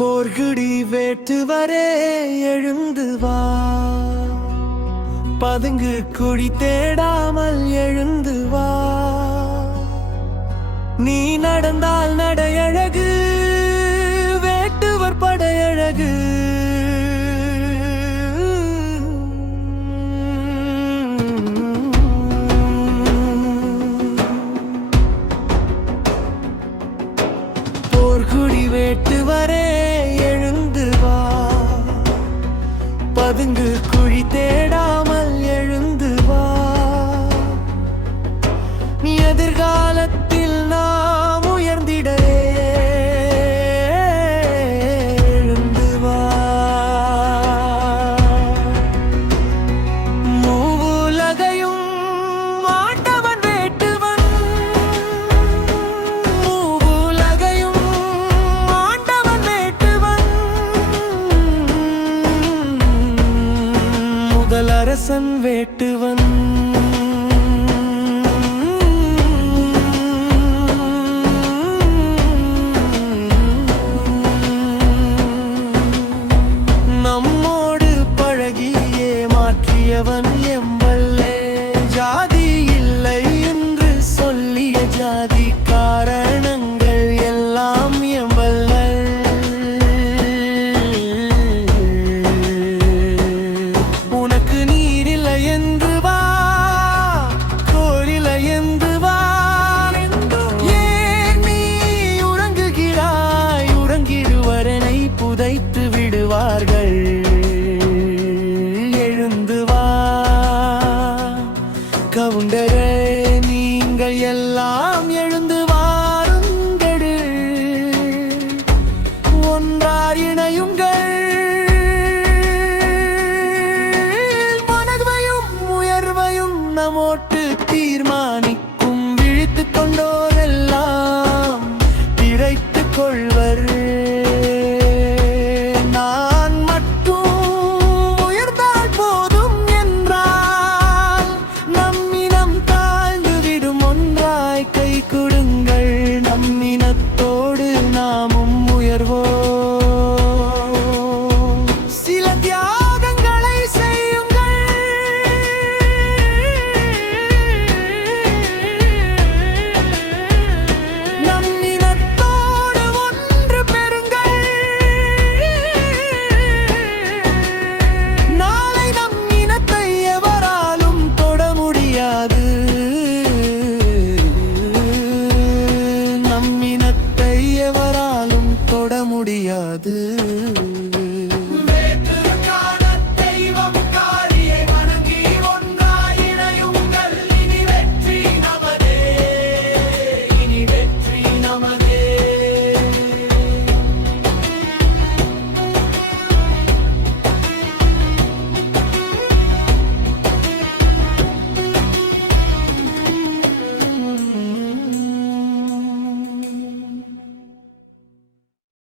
போர்க்குடி வேட்டுவரே எழுந்து வா, பதுங்கு குடி தேடாமல் எழுந்து வா. நீ நடந்தால் நடையழகு, வேட்டுவர் படையழகு. போர்க்குடி வேட்டுவரே எழுந்து வா, பதுங்கு குழி தேடாமல் எழுந்து வா. நீ எதிர்காலத்தில் நாம் உயர்ந்திட எழுந்து வா. மூவுலகையும் ஆண்டவன் வேட்டுவன், மூவுலகையும் ஆண்டவன் வேட்டுவன். முதலரசன் வேட்டுவன், நம்மோடு பழகியே மாற்றியவன் எம்பல்லே. ஜாதி இல்லை என்று சொல்லிய ஜாதி காரணங்கள் எல்லாம் எம்பல்லல். உனக்கு நீரில்லை என்று வா, கோரில்லை என்று வா. ஏன் நீ உறங்குகிறாய்? உறங்கிடுவரனை புதைத்து விடுவார்கள். எழுந்து வா கவுண்டரே, நீங்கள் எல்லாம் எழுந்து வாருங்கள். ஒன்றாய் இணையுங்கள், மனதையும் உயர்வையும் நம்மோட்டு தீர்மானிக்கும். விழித்துக் கொண்டோரெல்லாம் திரைத்துக் கொள்வர். நான் மட்டும் உயர்ந்தால் போதும் என்றால் நம்மினம் தாழ்ந்து விடும். ஒன்றாய் கை கொடுங்கள், நம்மினத்தோடு நாமும் உயர்வோம். சில தியாகங்களை செய்யுங்கள், நம்மினத்தோடு ஒன்று பெறுங்கள். நாளை நம் இனத்தை எவராலும் தொட முடியாது, நம் இனத்தை எவராலும் தொட முடியாது.